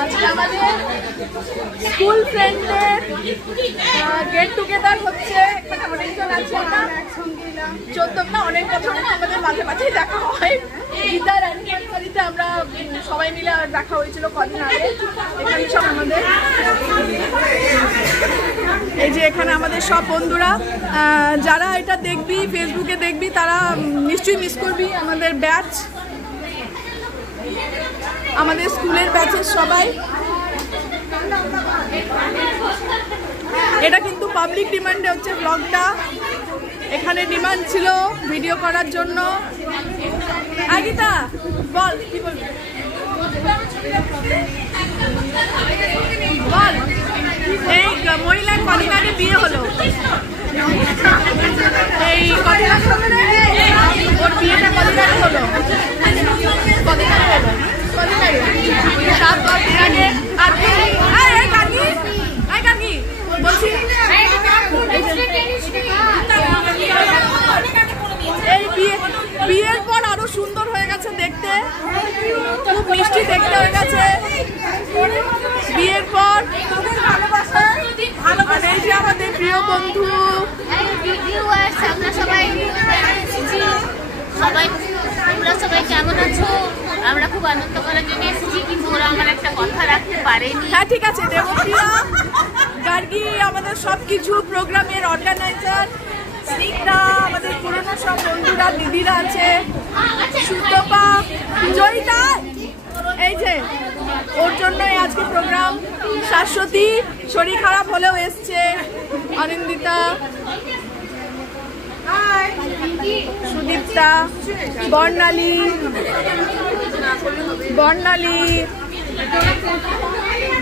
আজকে আমাদের স্কুল ফ্রেন্ডদের গেট টুগেদার হচ্ছে। এখানে অনেকজন আছে, 14 না অনেক বছর আমাদের মাঝে মাঝেই দেখা হয়। গীতার অ্যানিভার্সারিতে আমরা সবাই মিলে দেখা হয়েছিল কদিন আগে। এখানে সব আমাদের এই যে এখানে আমাদের সব বন্ধুরা, যারা এটা দেখবি ফেসবুকে দেখবি তারা নিশ্চয়ই মিস করবি আমাদের ব্যাচ, আমাদের স্কুলের ব্যাচের সবাই। এটা কিন্তু পাবলিক ডিমান্ডে হচ্ছে ব্লগটা। এখানে ডিমান্ড ছিল ভিডিও করার জন্য। আগিতা বল কি বলবি, বল। এই মহিলার কদিন আগে বিয়ে হলো, এই কদিন আগে ওর বিয়েটা কদিন আগে হলো, কদিন আগে হলো, কদিন আগে 7-10 দিন আগে। আর কাকি বলছি এই বিয়ের পর আরো সুন্দর হয়ে গেছে দেখতে, খুব মিষ্টি দেখতে হয়ে গেছে বিয়ের পর। এই যে আমাদের প্রিয় বন্ধু, তোমরা সবাই কেমন আছো? আমরা খুব আনন্দ করার জন্য এসেছি, কিন্তু ওরা আমার একটা কথা রাখতে পারেনি। হ্যাঁ ঠিক আছে, দেবপ্রিয়া গার্গী আমাদের সবকিছু প্রোগ্রামের অর্গানাইজার, স্নিগ্ধা আমাদের পুরনো সব বন্ধুরা দিদিরা আছে, সুতপা, জয়িতা, এই যে ওর জন্যই আজকে প্রোগ্রাম। শাশ্বতী শরীর খারাপ হলেও এসছে, অনিন্দিতা, সুদীপ্তা, বর্ণালী,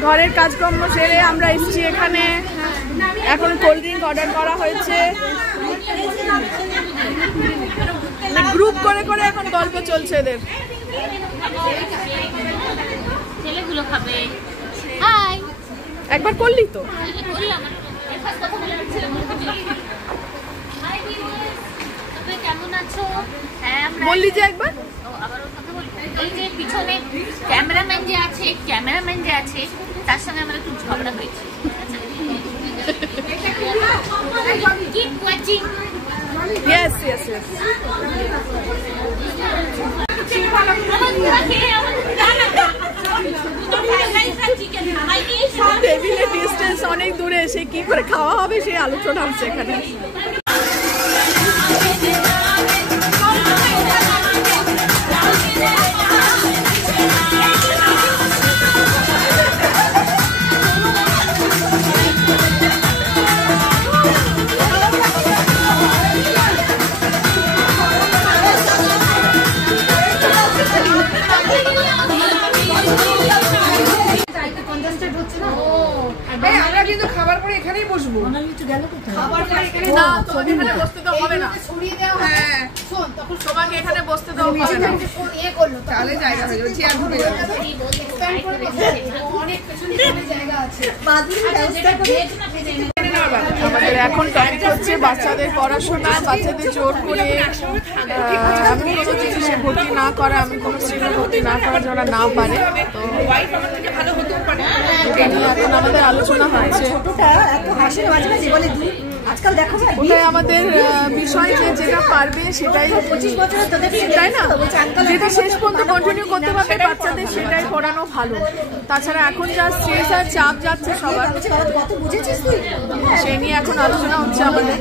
ঘরের কাজকর্ম সেরে আমরা এসেছি এখানে। এখন কোল্ড ড্রিঙ্ক অর্ডার করা হয়েছে, গ্রুপ করে করে এখন গল্প চলছে এদের। ছেলেগুলো খাবে। হাই একবার করলি তো, কেমন আছো? বললি যে একবার। এই যে পিছনে ক্যামেরাম্যান যে আছে তার সঙ্গে আমার একটু ঝগড়া হয়েছে। Yes, yes, yes. টেবিলের ডিস্টেন্স অনেক দূরে, সে কি করে খাওয়া হবে সেই আলোচনা হচ্ছে এখানে। আমরা কিন্তু খাবার পরে এখানেই বসবো। না তো এখানে বসতে তো হবে না, হ্যাঁ তখন সবাইকে এখানে বসতে তো হবে না, তাহলে জায়গা হয়ে যাবে, চেয়ার ঢুকে যাবে। আমাদের এখন টাইম হচ্ছে বাচ্চাদের পড়াশোনা, বাচ্চাদের জোর করে আমি কোনো জিনিসে ভর্তি না করা, আমি কোনো স্ট্রিমে ভর্তি না করা যারা না পারে, তো এখন আমাদের আলোচনা হচ্ছে। ওটাই আমাদের বিষয়, যে যেটা পারবে সেটাই, তাই না, যেটা শেষ পর্যন্ত কন্টিনিউ করতে পারবে বাচ্চাদের সেটাই পড়ানো ভালো। তাছাড়া এখন যা স্ট্রেস আর চাপ যাচ্ছে সবার, সে নিয়ে এখন আলোচনা হচ্ছে আমাদের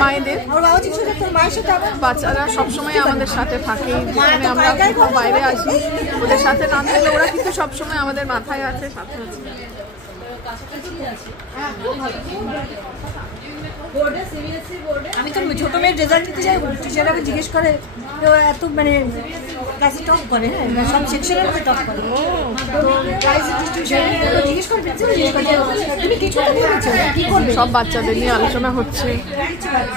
মায়েদের। বাচ্চারা সবসময় আমাদের সাথে থাকে, যেখানে আমরা বাইরে আসি ওদের সাথে না থাকলে ওরা কিন্তু সবসময় আমাদের মাথায় আছে, সাথে আছে। আমি তো ছোট মেয়ের রেজাল্ট দিতে যাই, টিচার আমাকে জিজ্ঞেস করে এত মানে ক্লাসে টপ করে, হ্যাঁ সব সেকশনের মধ্যে টপ করে, জিজ্ঞেস করে তুমি কি করবে। সব বাচ্চাদের নিয়ে আলোচনা হচ্ছে,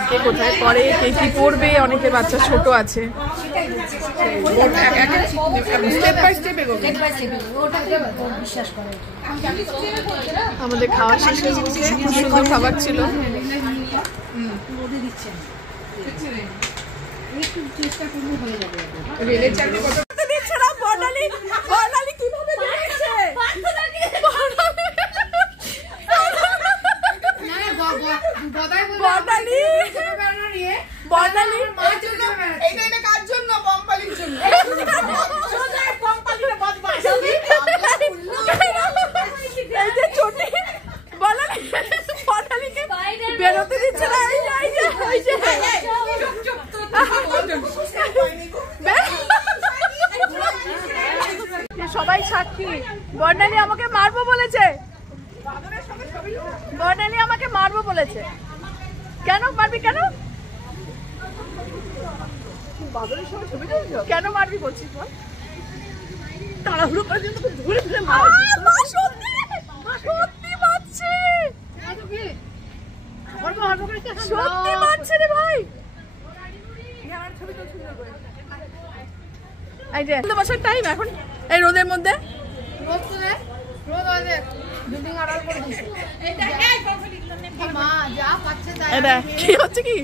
কে কোথায় পড়ে, কে কি পড়বে, অনেকের বাচ্চা ছোট আছে। আমাদের খাওয়া শেষ হয়ে গেছে, খুব সুন্দর খাবার ছিল। রেলের চাকরি বর্ণালী আমাকে মারবো বলেছে, বর্ণালী আমাকে মারবো বলেছে। কেন মারবি? কেন কেন মারবি বলছিস বল? তাড়াহুড়ো করে ধরে ধরে সত্যি মারছে, সত্যি মারছে রে ভাই। এই যে বসার টাইম এখন এই রোদের মধ্যে। কি হচ্ছে কি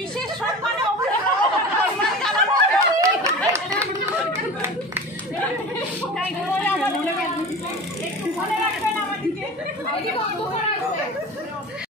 বিশেষ সম্মানে